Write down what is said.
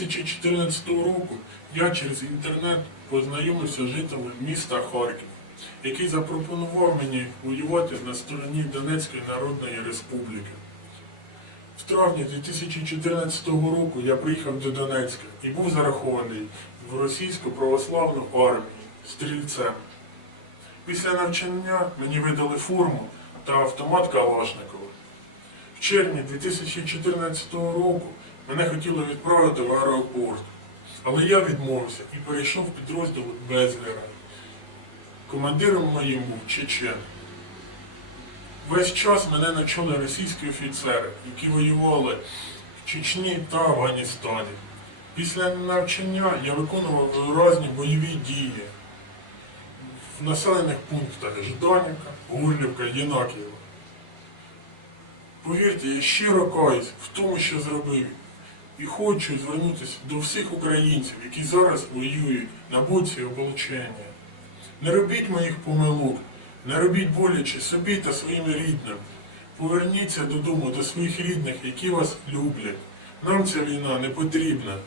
2014 року я через інтернет познайомився з жителем міста Харків, який запропонував мені воювати на стороні Донецької Народної Республіки. В травні 2014 року я приїхав до Донецька і був зарахований в російську православну армію стрільцем. Після навчання мені видали форму та автомат Калашникова. В червні 2014 року мене хотіли відправити в аеропорт, але я відмовився і перейшов в підрозділ Безлера. Командиром моїм був Чечен. Весь час мене навчали російські офіцери, які воювали в Чечні та Афганістані. Після навчання я виконував різні бойові дії в населених пунктах Жданівка, Гурлівка, Єнакієва. Повірте, я щиро каюсь в тому, що зробив. І хочу звернутися до всіх українців, які зараз воюють на боці ополчення. Не робіть моїх помилок, не робіть боляче собі та своїм рідним. Поверніться додому до своїх рідних, які вас люблять. Нам ця війна не потрібна.